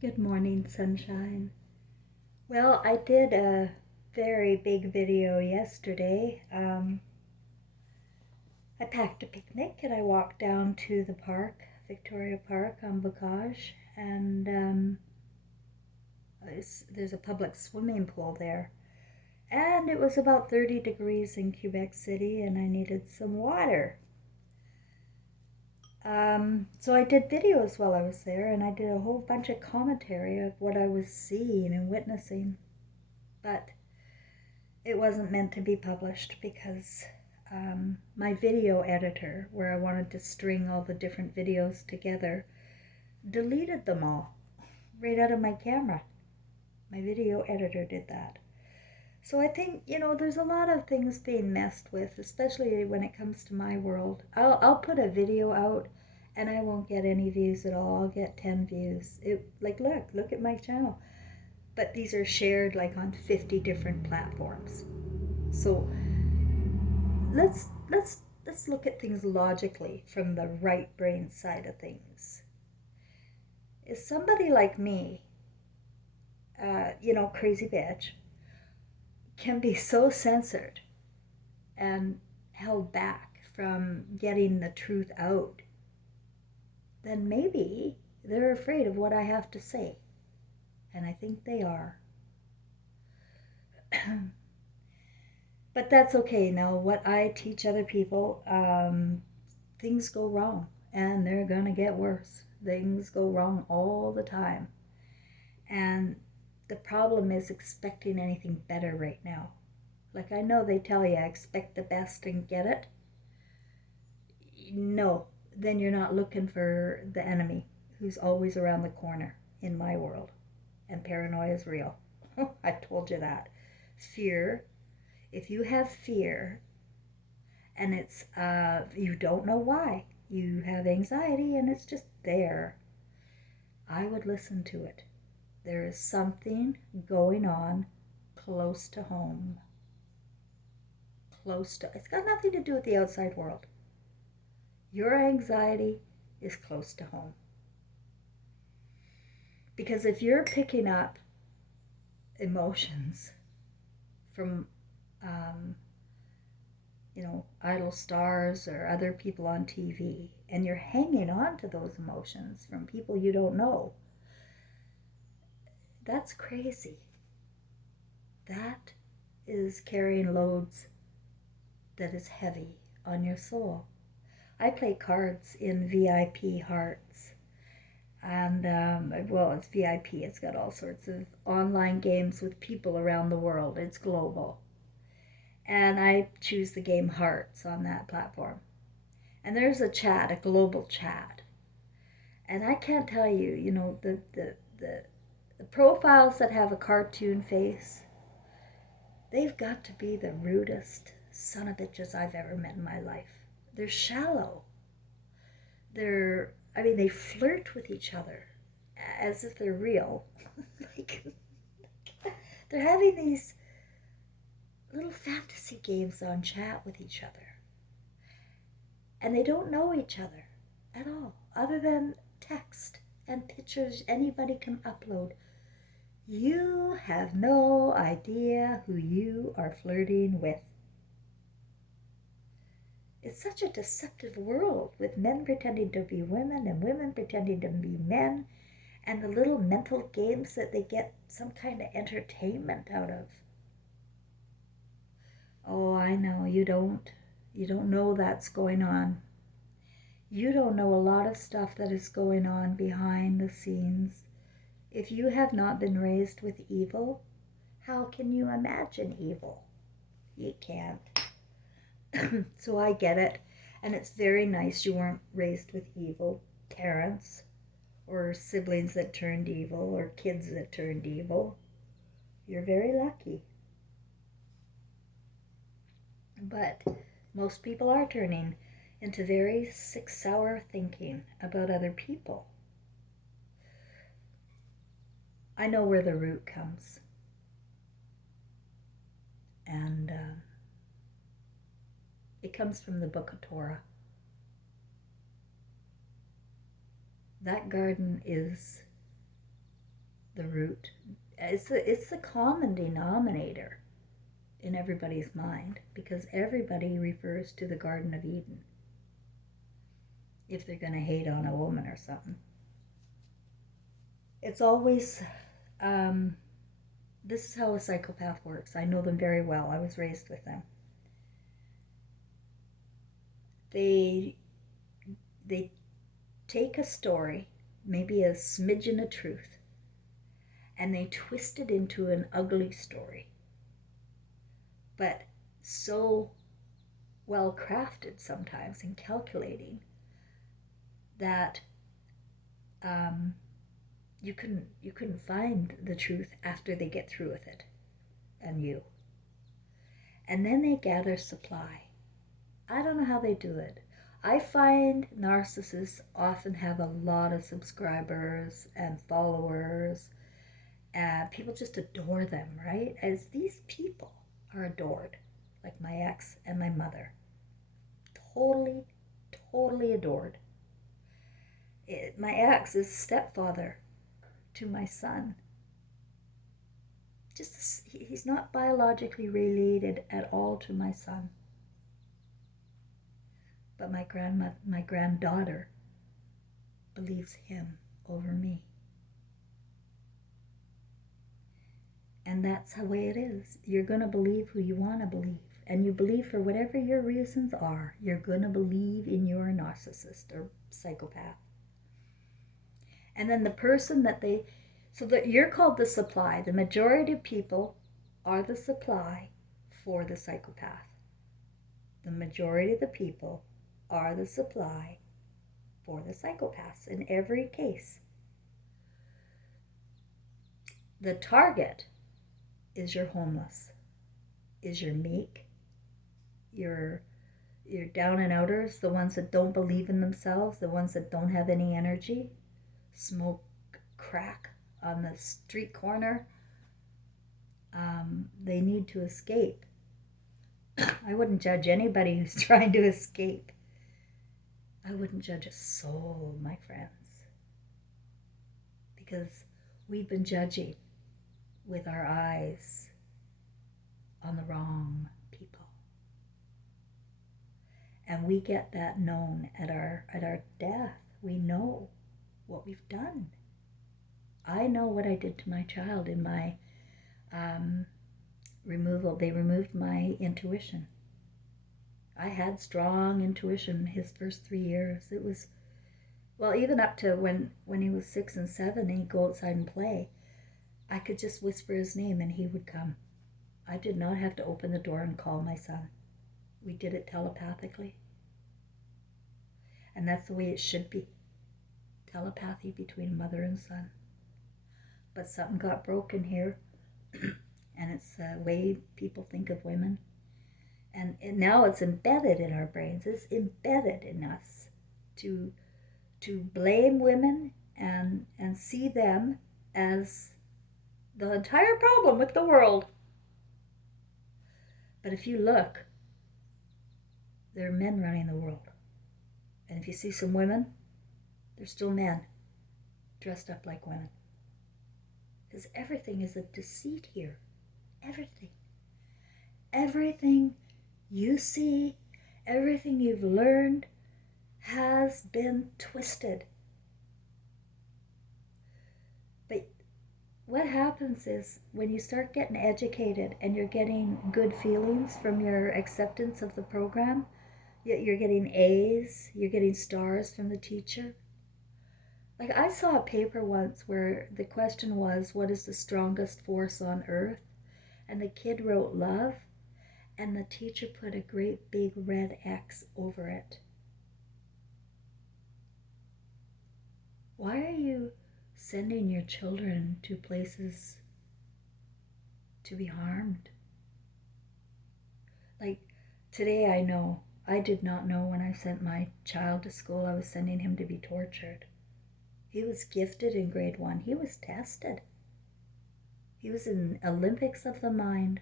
Good morning, sunshine. Well, I did a very big video yesterday. I packed a picnic and I walked down to the park, Victoria Park on Bocage, and there's a public swimming pool there. And it was about 30 degrees in Quebec City, and I needed some water. So I did videos while I was there, and I did a whole bunch of commentary of what I was seeing and witnessing. But it wasn't meant to be published because my video editor, where I wanted to string all the different videos together, deleted them all right out of my camera. My video editor did that. So I think, there's a lot of things being messed with, especially when it comes to my world. I'll put a video out and I won't get any views at all. I'll get 10 views. Look at my channel. But these are shared like on 50 different platforms. So let's look at things logically from the right brain side of things. Is somebody like me, crazy bitch, can be so censored and held back from getting the truth out, then maybe they're afraid of what I have to say. And I think they are. But that's okay. Now, what I teach other people, things go wrong and they're going to get worse. Things go wrong all the time. And the problem is expecting anything better right now. Like, I know they tell you, expect the best and get it. No, then you're not looking for the enemy who's always around the corner in my world. And paranoia is real. I told you that. Fear. If you have fear and it's you don't know why, you have anxiety and it's just there, I would listen to it. There is something going on close to home. It's got nothing to do with the outside world. Your anxiety is close to home. Because if you're picking up emotions from idol stars or other people on TV, and you're hanging on to those emotions from people you don't know, that's crazy. That is carrying loads that is heavy on your soul. I play cards in VIP Hearts. And, it's VIP. It's got all sorts of online games with people around the world. It's global. And I choose the game Hearts on that platform. And there's a chat, a global chat. And I can't tell you, the profiles that have a cartoon face, they've got to be the rudest son of bitches I've ever met in my life. They're shallow. They flirt with each other as if they're real. Like, they're having these little fantasy games on chat with each other. And they don't know each other at all, other than text and pictures anybody can upload. You have no idea who you are flirting with. It's such a deceptive world, with men pretending to be women and women pretending to be men, and the little mental games that they get some kind of entertainment out of. Oh, I know, you don't know that's going on. You don't know a lot of stuff that is going on behind the scenes. If you have not been raised with evil, how can you imagine evil? You can't. So I get it. And it's very nice you weren't raised with evil parents or siblings that turned evil or kids that turned evil. You're very lucky. But most people are turning into very sick, sour thinking about other people. I know where the root comes. And it comes from the Book of Torah. That garden is the root. It's the common denominator in everybody's mind, because everybody refers to the Garden of Eden if they're going to hate on a woman or something. It's always, this is how a psychopath works. I know them very well. I was raised with them. They take a story, maybe a smidgen of truth, and they twist it into an ugly story, but so well crafted sometimes and calculating that you couldn't find the truth after they get through with it, and then they gather supply. I don't know how they do it. I find narcissists often have a lot of subscribers and followers, and people just adore them, right? As these people are adored, like my ex and my mother. Totally, totally adored. My ex is stepfather to my son. He's not biologically related at all to my son. But my granddaughter believes him over me. And that's the way it is. You're going to believe who you want to believe. And you believe for whatever your reasons are. You're going to believe in your narcissist or psychopath. And then the person so that you're called the supply. The majority of people are the supply for the psychopath. The majority of the people are the supply for the psychopaths in every case. The target is your homeless, is your meek, your down and outers, the ones that don't believe in themselves, the ones that don't have any energy, smoke crack on the street corner. They need to escape. I wouldn't judge anybody who's trying to escape. I wouldn't judge a soul, my friends, because we've been judging with our eyes on the wrong people. And we get that known at our death. We know what we've done. I know what I did to my child in my removal. They removed my intuition. I had strong intuition his first 3 years. It was, well, even up to when he was 6 and 7 and he'd go outside and play, I could just whisper his name and he would come. I did not have to open the door and call my son. We did it telepathically. And that's the way it should be. Telepathy between mother and son. But something got broken here. And it's the way people think of women. And now it's embedded in our brains. It's embedded in us to blame women and see them as the entire problem with the world. But if you look, there are men running the world. And if you see some women, they're still men dressed up like women. Because everything is a deceit here. Everything. Everything you see, everything you've learned has been twisted. But what happens is when you start getting educated and you're getting good feelings from your acceptance of the program, you're getting A's, you're getting stars from the teacher. Like I saw a paper once where the question was, what is the strongest force on earth? And the kid wrote love. And the teacher put a great big red X over it. Why are you sending your children to places to be harmed? Like today I did not know when I sent my child to school I was sending him to be tortured. He was gifted in grade 1. He was tested. He was in Olympics of the mind.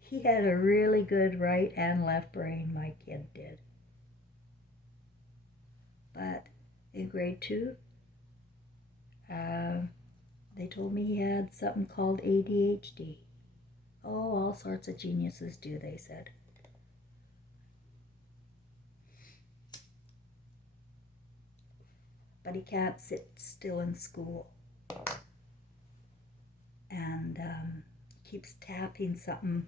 He had a really good right and left brain, my kid did. But in grade 2, they told me he had something called ADHD. Oh, all sorts of geniuses do, they said. But he can't sit still in school. And keeps tapping something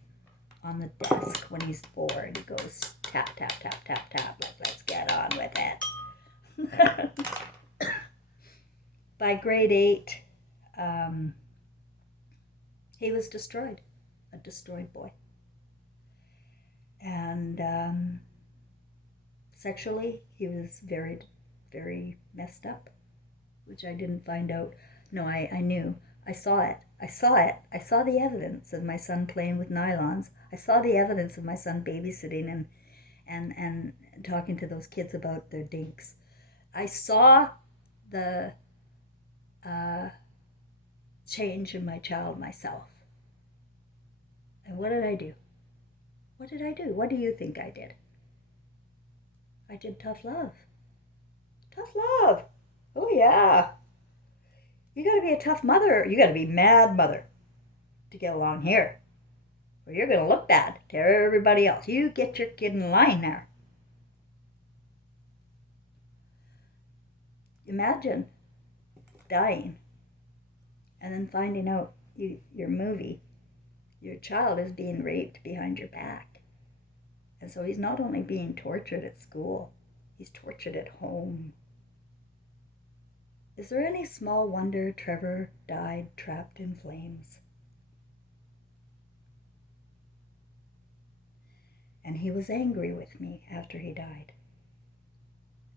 on the desk when he's bored. He goes tap, tap, tap, tap, tap, like, let's get on with it. By grade 8, he was destroyed, a destroyed boy. And sexually, he was very, very messed up, which I didn't find out. No, I knew. I saw it. I saw the evidence of my son playing with nylons. I saw the evidence of my son babysitting and talking to those kids about their dinks. I saw the change in my child myself. And what did I do? What did I do? What do you think I did? I did tough love. Tough love. Oh, yeah. You got to be a tough mother. You got to be mad mother to get along here. Or you're going to look bad to everybody else. You get your kid in line there. Imagine dying and then finding out your movie, your child is being raped behind your back. And so he's not only being tortured at school, he's tortured at home. Is there any small wonder Trevor died trapped in flames? And he was angry with me after he died.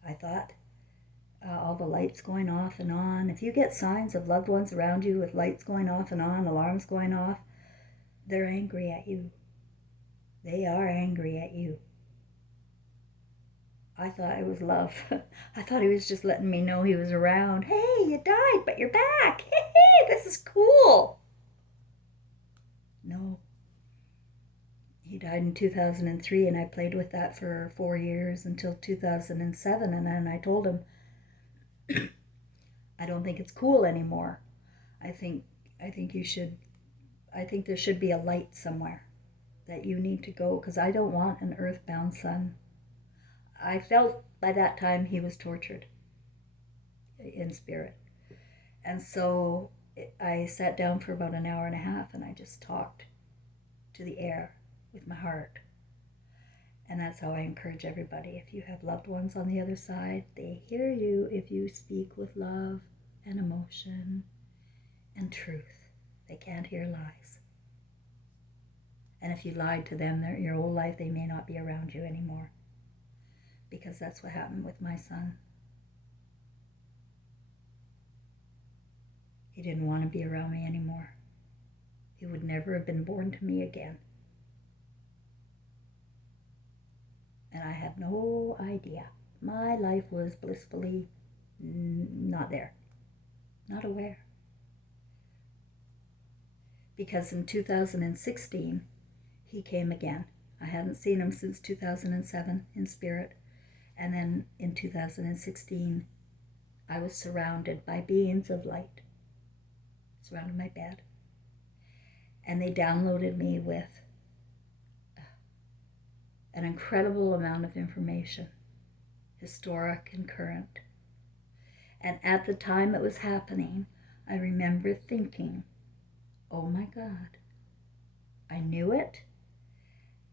I thought, all the lights going off and on. If you get signs of loved ones around you with lights going off and on, alarms going off, they're angry at you. They are angry at you. I thought it was love. I thought he was just letting me know he was around. Hey, you died, but you're back. Hey, this is cool. No. He died in 2003, and I played with that for 4 years until 2007, and then I told him, I don't think it's cool anymore. I think you should, I think there should be a light somewhere that you need to go, because I don't want an earthbound son. I felt by that time he was tortured in spirit. And so I sat down for about an hour and a half and I just talked to the air with my heart. And that's how I encourage everybody. If you have loved ones on the other side, they hear you if you speak with love and emotion and truth. They can't hear lies. And if you lied to them your whole life, they may not be around you anymore. Because that's what happened with my son. He didn't want to be around me anymore. He would never have been born to me again. And I had no idea. My life was blissfully not there, not aware. Because in 2016, he came again. I hadn't seen him since 2007 in spirit. And then in 2016, I was surrounded by beings of light, surrounded my bed. And they downloaded me with an incredible amount of information, historic and current. And at the time it was happening, I remember thinking, oh my God, I knew it.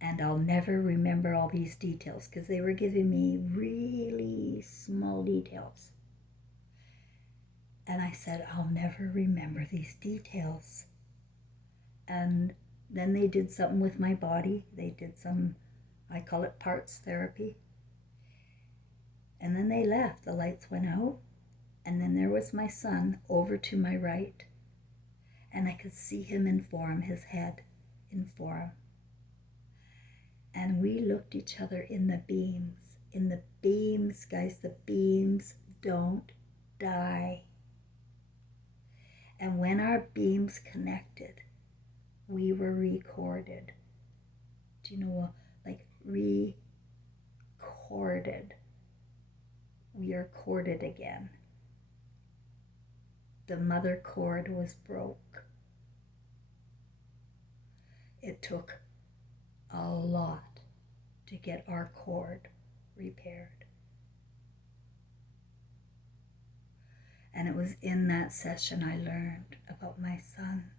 And I'll never remember all these details because they were giving me really small details. And I said, I'll never remember these details. And then they did something with my body. They did some, I call it parts therapy. And then they left. The lights went out. And then there was my son over to my right. And I could see him in form, his head in form. And we looked each other in the beams. In the beams, guys, the beams don't die. And when our beams connected, we were recorded. Do you know, like recorded? We are corded again. The mother cord was broke. It took a lot to get our cord repaired. And it was in that session I learned about my son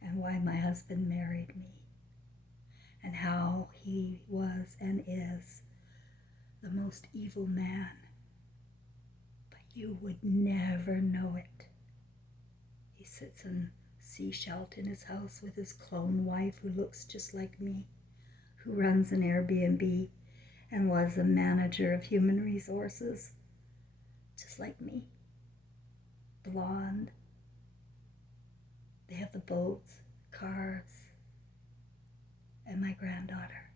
and why my husband married me and how he was and is the most evil man. But you would never know it. He sits in seashell in his house with his clone wife who looks just like me, who runs an Airbnb and was a manager of human resources, just like me. Blonde. They have the boats, cars, and my granddaughter.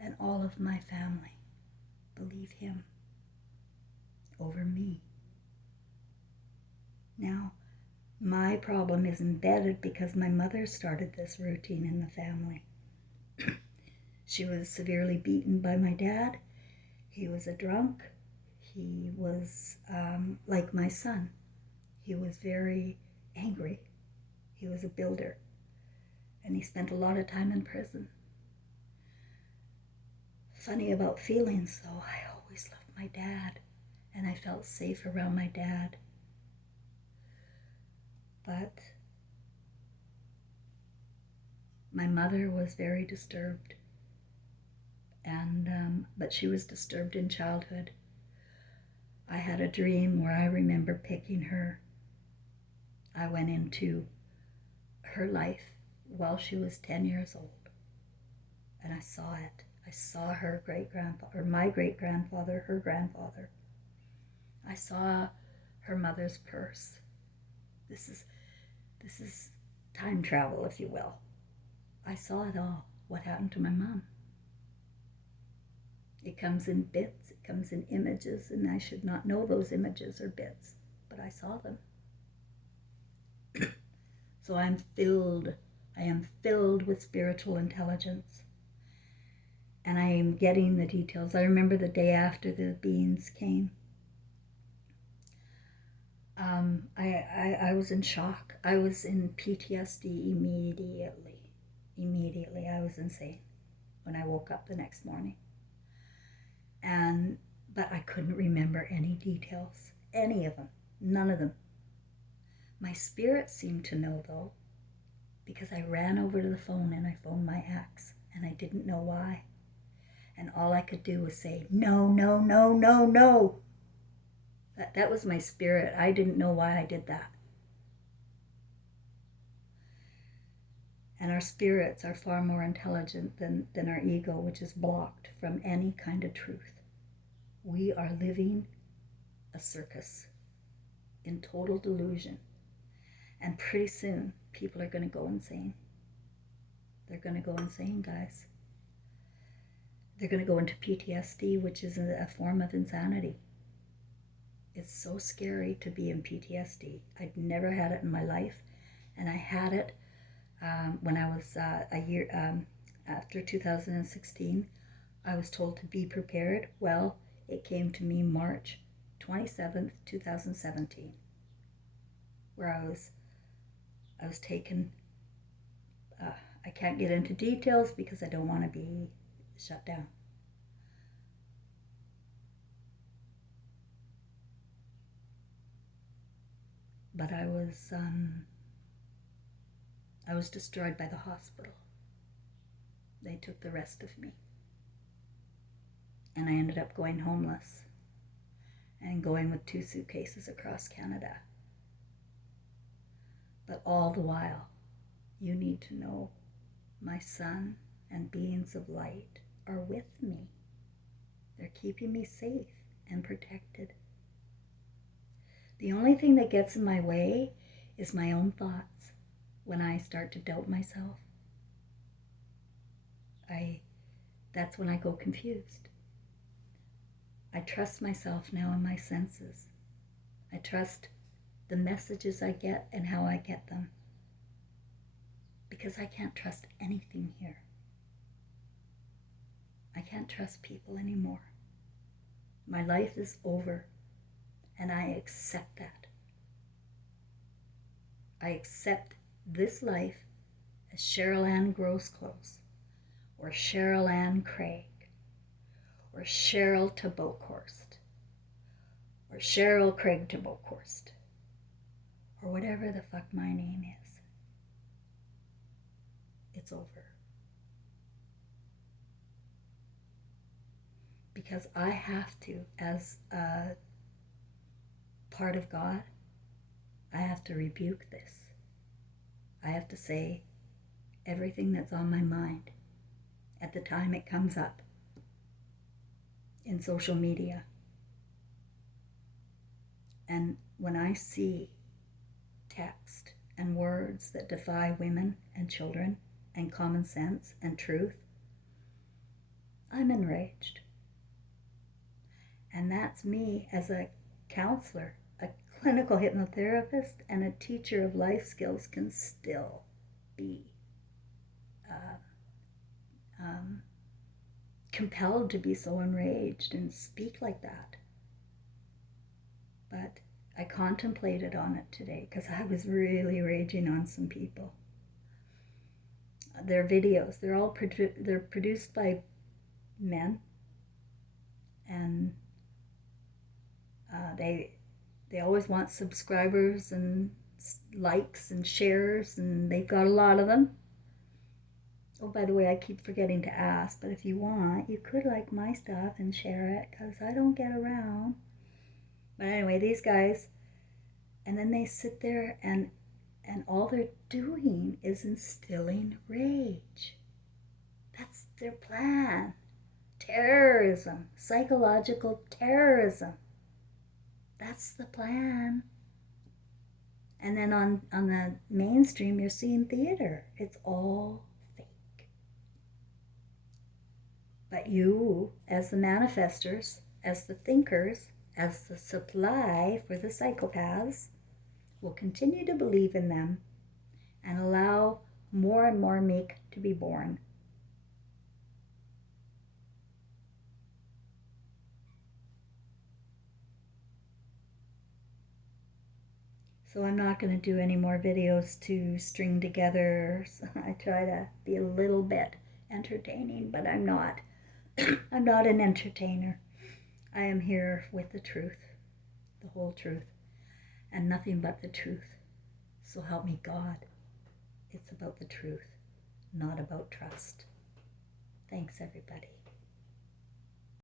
And all of my family believe him over me. Now, my problem is embedded because my mother started this routine in the family. She was severely beaten by my dad. He was a drunk. He was like my son. He was very angry. He was a builder. And he spent a lot of time in prison. Funny about feelings, though, I always loved my dad. And I felt safe around my dad. But my mother was very disturbed. But she was disturbed in childhood. I had a dream where I remember picking her. I went into her life while she was 10 years old. And I saw it. I saw her great-grandfather, or my great-grandfather, her grandfather. I saw her mother's purse. This is time travel, if you will. I saw it all. What happened to my mom? It comes in bits, it comes in images, and I should not know those images or bits, but I saw them. So I am filled with spiritual intelligence. And I am getting the details. I remember the day after the beings came. I was in shock. I was in PTSD immediately. Immediately, I was insane when I woke up the next morning. But I couldn't remember any details, any of them, none of them. My spirit seemed to know, though, because I ran over to the phone and I phoned my ex, and I didn't know why. And all I could do was say, no, no, no, no, no. That was my spirit. I didn't know why I did that. And our spirits are far more intelligent than our ego, which is blocked from any kind of truth. We are living a circus in total delusion. And pretty soon, people are going to go insane. They're going to go insane, guys. They're going to go into PTSD, which is a form of insanity. It's so scary to be in PTSD. I'd never had it in my life, and I had it when I was a year after 2016. I was told to be prepared. Well, it came to me March 27th, 2017, where I was taken. I can't get into details because I don't want to be shut down. But I was destroyed by the hospital. They took the rest of me. And I ended up going homeless and going with 2 suitcases across Canada. But all the while, you need to know my son and beings of light are with me. They're keeping me safe and protected. The only thing that gets in my way is my own thoughts. When I start to doubt myself, that's when I go confused. I trust myself now and my senses. I trust the messages I get and how I get them. Because I can't trust anything here. I can't trust people anymore. My life is over. And I accept that. I accept this life as Cheryl Ann Grosclose, or Cheryl Ann Craig, or Cheryl to Bokhorst, or Cheryl Craig to Bokhorst, or whatever the fuck my name is. It's over. Because I have to, as a part of God, I have to rebuke this. I have to say everything that's on my mind at the time it comes up in social media. And when I see text and words that defy women and children and common sense and truth, I'm enraged. And that's me as a counselor, a clinical hypnotherapist, and a teacher of life skills can still be compelled to be so enraged and speak like that. But I contemplated on it today because I was really raging on some people. Their videos, they're produced by men, and they always want subscribers and likes and shares, and they've got a lot of them. Oh, by the way, I keep forgetting to ask, but if you want, you could like my stuff and share it, because I don't get around. But anyway, these guys, and then they sit there and all they're doing is instilling rage. That's their plan. Terrorism, psychological terrorism. That's the plan. And then on the mainstream, you're seeing theater. It's all fake. But you, as the manifestors, as the thinkers, as the supply for the psychopaths, will continue to believe in them and allow more and more meek to be born. So I'm not going to do any more videos to string together. So I try to be a little bit entertaining, but I'm not. I'm not an entertainer. I am here with the truth, the whole truth, and nothing but the truth. So help me God. It's about the truth, not about trust. Thanks, everybody.